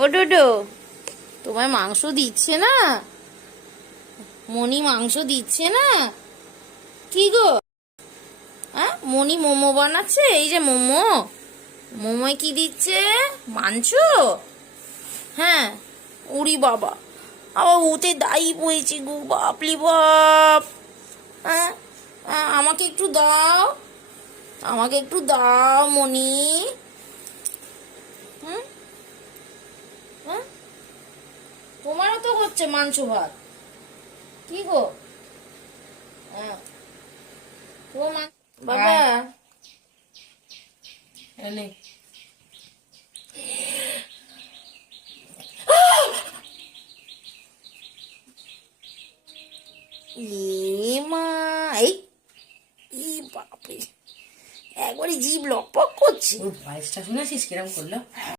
ও ডোডো, তোমায় মাংস দিচ্ছে না? মনি মাংস দিচ্ছে না? কি গো? হ্যাঁ, মনি মোমো বানাচ্ছে। এই যে মোমো, মোমোয় কি দিচ্ছে? মাংস। হ্যাঁ। উড়ি বাবা, আবার উতে দাই বইছে গো, বাপলি বাপ। হ্যাঁ, আমাকে একটু দাও, আমাকে একটু দাও মনি। হুম। হ্যাঁ, তোমারও তো হচ্ছে মাংস ভাত। কি গো? হ্যাঁ, তোমার বাবা। এনে এ মা, এই এই বাপরে, একবারে জিভ লকপক করছে। ওর ভয়েসটা শুনেছিস কিরম করলো?